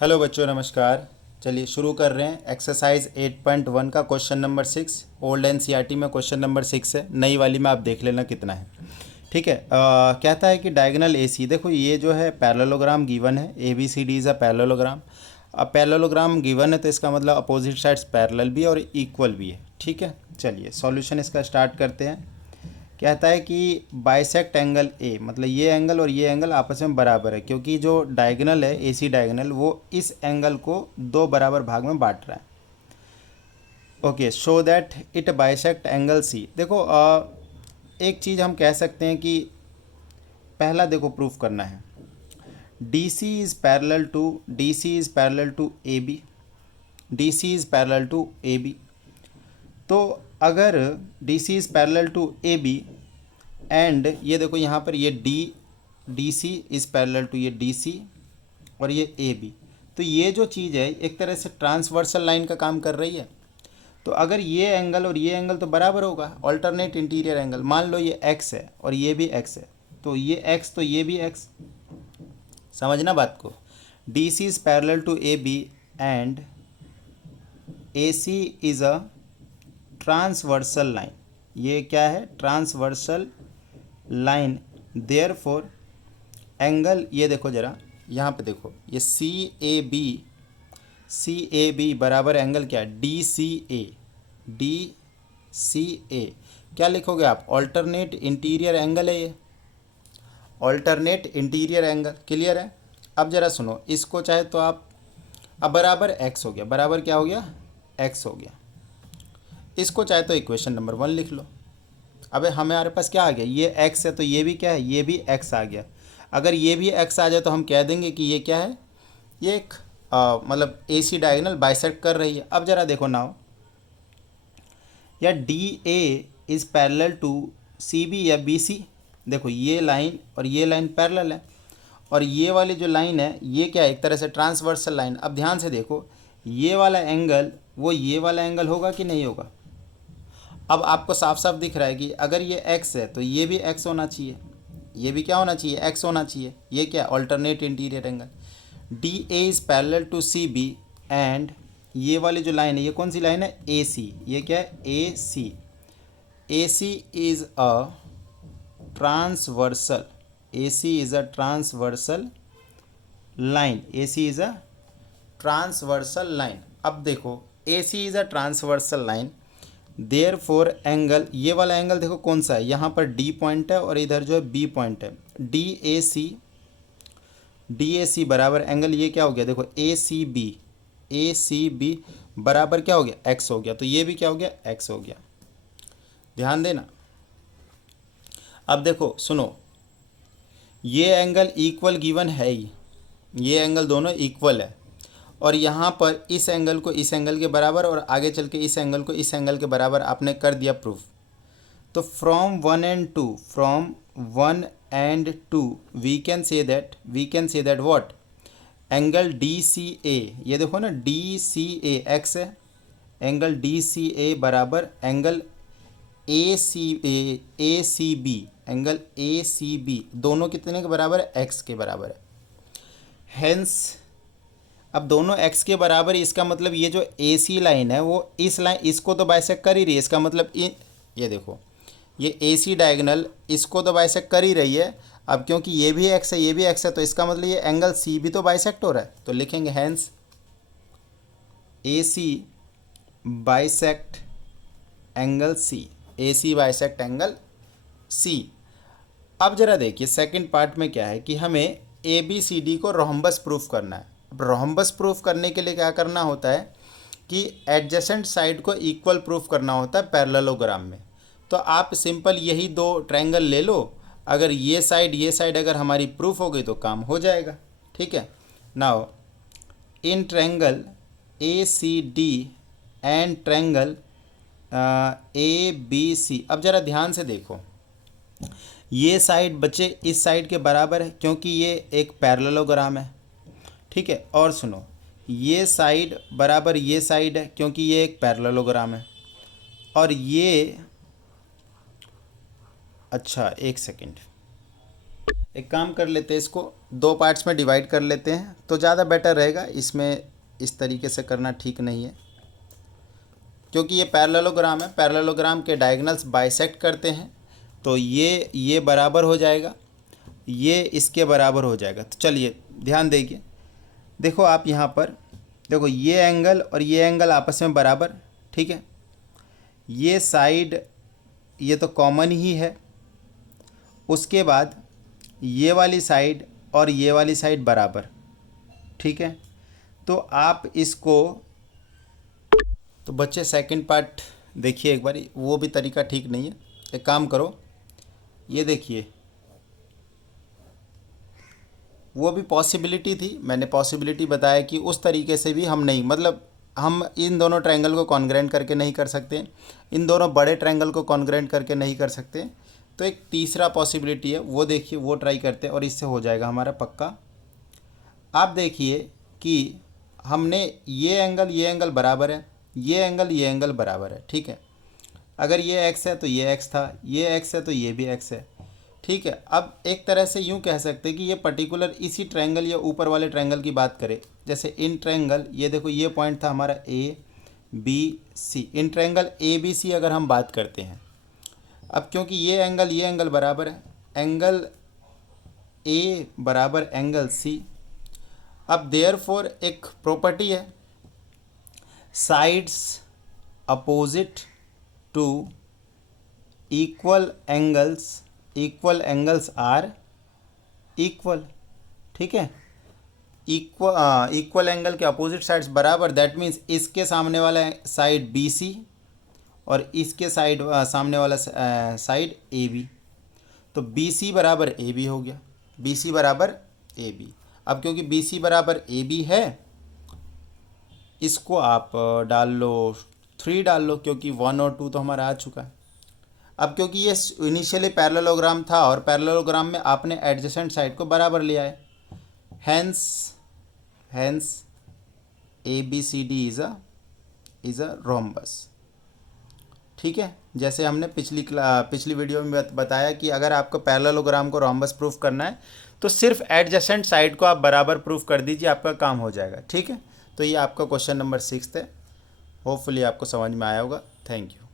Hello बच्चों, नमस्कार। चलिए शुरू कर रहे हैं। एक्सरसाइज 8.1 का क्वेश्चन नंबर 6। ओल्ड एनसीईआरटी में क्वेश्चन नंबर 6 है, नई वाली में आप देख लेना कितना है। ठीक है। कहता है कि डायगोनल एसी, देखो ये जो है पैरेललोग्राम गिवन है, A B C D is a parallelogram. अब पैरेललोग्राम गिवन है तो इसका मतलब अपोजिट साइड्स पैरेलल भी है और इक्वल भी है। ठीक है, चलिए सॉल्यूशन इसका स्टार्ट करते हैं। कहता है कि बाइसेक्ट एंगल ए, मतलब ये एंगल और ये एंगल आपस में बराबर है, क्योंकि जो डायगोनल है एसी डायगोनल वो इस एंगल को दो बराबर भाग में बांट रहा है। Okay, show that it bisect angle C. देखो एक चीज़ हम कह सकते हैं कि पहला देखो प्रूफ करना है, D C is parallel to A B, D C is parallel to A B. तो अगर D C is parallel to A B and ये देखो यहाँ पर ये D C is parallel to ये डी सी और ये ए बी, तो ये जो चीज़ है एक तरह से ट्रांसवर्सल लाइन का काम कर रही है। तो अगर ये एंगल और ये एंगल तो बराबर होगा, ऑल्टरनेट इंटीरियर एंगल। मान लो ये एक्स है और ये भी एक्स है, तो ये एक्स तो ये भी एक्स। समझना बात को। D C is parallel to A B and A C is a transversal line. ये क्या है? Transversal line. देयरफॉर एंगल, ये देखो ज़रा यहाँ पे देखो, ये सी ए बी बराबर एंगल क्या है? डी सी ए। क्या लिखोगे आप? ऑल्टरनेट इंटीरियर एंगल है ये, ऑल्टरनेट इंटीरियर एंगल। क्लियर है? अब ज़रा सुनो, इसको चाहे तो आप, अब बराबर एक्स हो गया, बराबर क्या हो गया? एक्स हो गया। इसको चाहे तो इक्वेशन नंबर 1 लिख लो। अबे हमारे पास क्या आ गया? ये एक्स है तो ये भी क्या है? ये भी एक्स आ गया। अगर ये भी एक्स आ जाए तो हम कह देंगे कि ये क्या है? ये एक मतलब ए सी डायगोनल बाइसेक्ट कर रही है। अब ज़रा देखो नाउ, या D A is parallel to C B या बी सी। देखो ये लाइन और ये लाइन पैरेलल है, और ये वाली जो लाइन है ये क्या है? एक तरह से ट्रांसवर्सल लाइन। अब ध्यान से देखो, ये वाला एंगल वो ये वाला एंगल होगा कि नहीं होगा? अब आपको साफ साफ दिख रहा है कि अगर ये x है तो ये भी x होना चाहिए, ये भी क्या होना चाहिए? x होना चाहिए। ये क्या है? Alternate interior angle. D A is parallel to C B and ये वाली जो लाइन है ये कौन सी लाइन है? ए सी। ये क्या है? A C. A C is a transversal, A C is a transversal line, A C is a transversal line. अब देखो A C is a transversal line, there four angle, ये वाला एंगल देखो कौन सा है? यहाँ पर डी पॉइंट है और इधर जो है बी पॉइंट है। डी ए सी बराबर एंगल ये क्या हो गया? देखो ए सी बी बराबर क्या हो गया? एक्स हो गया। तो ये भी क्या हो गया? एक्स हो गया। ध्यान देना। अब देखो सुनो, ये एंगल इक्वल गिवन है ही, ये एंगल दोनों इक्वल है, और यहाँ पर इस एंगल को इस एंगल के बराबर और आगे चल के इस एंगल को इस एंगल के बराबर आपने कर दिया प्रूफ। तो from one and two we can say that what? Angle D C A, ये देखो ना, डी सी ए एक्स है, एंगल डी सी ए बराबर angle A C B, angle A C B दोनों कितने के बराबर है? एक्स के बराबर है। हेंस अब दोनों x के बराबर, इसका मतलब ये जो ए सी लाइन है वो इस लाइन इसको तो बाइसेक्ट कर ही रही है। इसका मतलब ये देखो, ये ए सी डायगोनल इसको तो बाइसेक्ट कर ही रही है। अब क्योंकि ये भी x है ये भी x है, तो इसका मतलब ये एंगल सी भी तो बाइसेक्ट हो रहा है। तो लिखेंगे hence A C bisect angle C, A C bisect angle C. अब जरा देखिए सेकंड पार्ट में क्या है कि हमें ए बी सी डी को रोम्बस प्रूफ करना है। अब रोम्बस प्रूफ करने के लिए क्या करना होता है कि एडजेसेंट साइड को इक्वल प्रूफ करना होता है पैरेललोग्राम में। तो आप सिंपल यही दो ट्रायंगल ले लो, अगर ये साइड अगर हमारी प्रूफ हो गई तो काम हो जाएगा। ठीक है। Now in triangle A C D and triangle A B C. अब ज़रा ध्यान से देखो, ये साइड बच्चे इस साइड के बराबर है क्योंकि ये एक पैरेललोग्राम है। ठीक है। और सुनो, ये साइड बराबर ये साइड है क्योंकि ये एक पैरेललोग्राम है। और ये, अच्छा एक सेकंड, एक काम कर लेते हैं, इसको दो पार्ट्स में डिवाइड कर लेते हैं तो ज़्यादा बेटर रहेगा। इसमें इस तरीके से करना ठीक नहीं है, क्योंकि ये पैरेललोग्राम है, पैरेललोग्राम के डायगोनल्स बाइसेक्ट करते हैं, तो ये बराबर हो जाएगा, ये इसके बराबर हो जाएगा। तो चलिए ध्यान देखिए, देखो आप यहाँ पर देखो, ये एंगल और ये एंगल आपस में बराबर, ठीक है। ये साइड ये तो कॉमन ही है, उसके बाद ये वाली साइड और ये वाली साइड बराबर, ठीक है। तो आप इसको, तो बच्चे सेकंड पार्ट देखिए एक बारी, वो भी तरीका ठीक नहीं है। एक काम करो, ये देखिए, वो भी पॉसिबिलिटी थी, मैंने पॉसिबिलिटी बताया कि उस तरीके से भी हम नहीं, मतलब हम इन दोनों ट्रायंगल को कॉन्ग्रेंट करके नहीं कर सकते, इन दोनों बड़े ट्रायंगल को कॉन्ग्रेंट करके नहीं कर सकते। तो एक तीसरा पॉसिबिलिटी है, वो देखिए, वो ट्राई करते हैं और इससे हो जाएगा हमारा पक्का। आप देखिए कि हमने ये एंगल बराबर है, ये एंगल बराबर है, ठीक है। अगर ये x है तो ये x था, ये x है तो ये भी x है, ठीक है। अब एक तरह से यूँ कह सकते हैं कि ये पर्टिकुलर इसी ट्रायंगल या ऊपर वाले ट्रायंगल की बात करें, जैसे इन ट्रायंगल, ये देखो ये पॉइंट था हमारा ABC, इन ट्रायंगल ABC अगर हम बात करते हैं, अब क्योंकि ये एंगल बराबर है, एंगल A बराबर एंगल C। अब देयरफॉर एक प्रॉपर्टी है, sides opposite to equal angles are equal, ठीक है। इक्वल एंगल के अपोजिट साइड्स बराबर, दैट मीन्स इसके सामने वाला साइड BC और इसके सामने वाला साइड AB। तो BC बराबर AB हो गया, BC बराबर AB। अब क्योंकि BC बराबर AB है, इसको आप डाल लो 3 डाल लो, क्योंकि 1 और 2 तो हमारा आ चुका है। अब क्योंकि ये इनिशियली पैरेललोग्राम था और पैरेललोग्राम में आपने एडजेसेंट साइड को बराबर लिया है, hence ABCD is a rhombus, ठीक है। जैसे हमने पिछली वीडियो में बताया कि अगर आपको पैरेललोग्राम को रोम्बस प्रूफ करना है तो सिर्फ एडजेसेंट साइड को आप बराबर प्रूफ कर दीजिए, आपका काम हो जाएगा, ठीक है। तो ये आपका क्वेश्चन नंबर 6 है, होपफुली आपको समझ में आया होगा। Thank you.